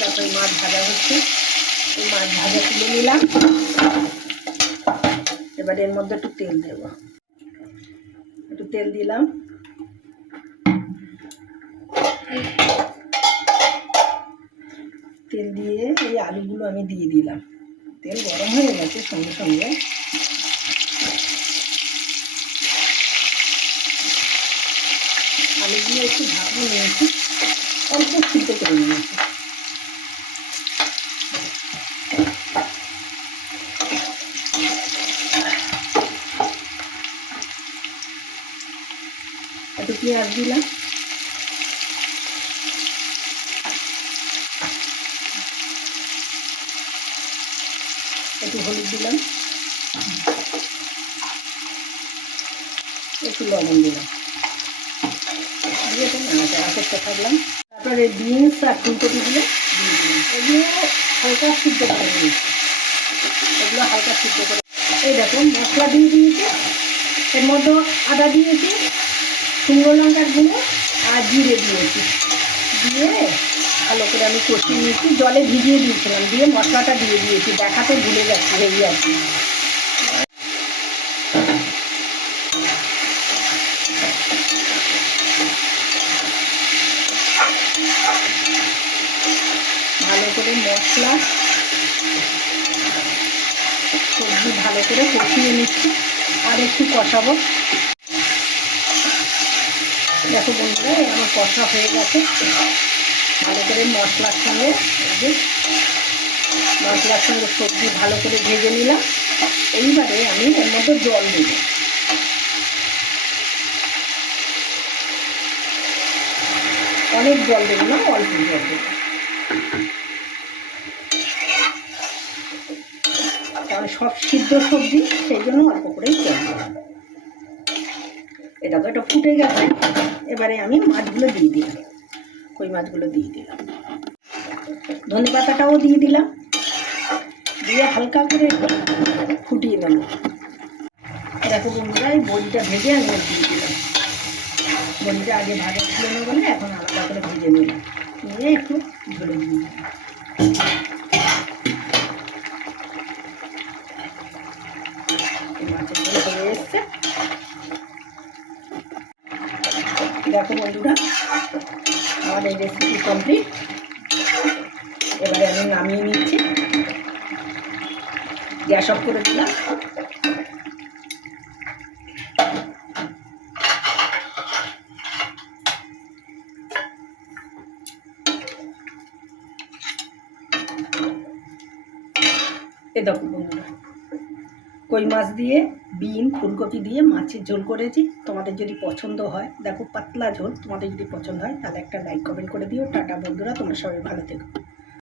তারপরে মাছ ভাজা হচ্ছে, এই মাছ ভাজা তুলে নিলাম। এবার এর মধ্যে একটু তেল দেব, একটু তেল দিলাম। তেল দিয়ে এই আলুগুলো আমি দিয়ে দিলাম। তেল গরম হয়ে গেছে সঙ্গে সঙ্গে। আলুগুলো একটু ঢাকনি নিয়েছি, অল্প সিদ্ধ করে নিয়েছি। একটু পেঁয়াজ দিলাম, একটু হলুদ দিলাম, একটু লবণ দিলাম, দিয়ে আস্তে থাকলাম। তারপরে বিনস আর ফুলকপি দিয়ে দিলাম। এগুলো হালকা সিদ্ধ করে নিয়েছি, এগুলো হালকা সিদ্ধ করে। এই দেখো মশলা দিয়ে দিয়েছি, এর মধ্যে আদা দিয়েছি, শুকনো লঙ্কার গুঁড়ো আর জিরে দিয়েছি, দিয়ে ভালো করে আমি কষিয়ে নিয়েছি। জলে ভিজিয়ে দিয়েছিলাম, দিয়ে মশলাটা দিয়ে দিয়েছি, দেখাতে ভুলে যাচ্ছি ভেজে আছি। ভালো করে মশলা সবজি ভালো করে কষিয়ে নিচ্ছি, আর একটু কষাবো। দেখো বন্ধুরা, আমার কষা হয়ে গেছে ভালো করে মশলার সঙ্গে। মশলার সঙ্গে সবজি ভালো করে ভেজে নিলাম। এইবারে আমি এর মধ্যে জল দেব, অনেক জল দেবো না, অল্প জল দেবো, কারণ সব সিদ্ধ সবজি, সেই জন্য অল্প করেই জল দেবো। এটা তো এটা ফুটে গেছে, এবারে আমি মাছগুলো দিয়ে দিলাম, কই মাছগুলো দিয়ে দিলাম, ধনে পাতাটাও দিয়ে দিলাম, দিয়ে হালকা করে ফুটিয়ে দেব। দেখো বন্ধুরা, এই বড়িটা ভেজে আমি দিয়ে দিলাম। বড়িটা আগে ভাজা ছিল না বলে এখন আলাদা করে ভেজে নিলাম, নিয়ে একটু ঝোলে দিয়ে দিলাম। মাছের ঝোল হয়ে এসছে। দেখো বন্ধুরা, আমার এই রেসিপি কমপ্লিট। এবারে আমি নামিয়ে নিচ্ছি, গ্যাস অফ করে দিলাম। এ দেখো বন্ধুরা, কই মাছ দিয়ে বিন ফুলকপি দিয়ে মাছের ঝোল করেছি। তোমাদের যদি পছন্দ হয়, দেখো পাতলা ঝোল, তোমাদের যদি পছন্দ হয় তাহলে একটা লাইক কমেন্ট করে দিও। টাটা বন্ধুরা, তোমরা সবাই ভালো থেকো।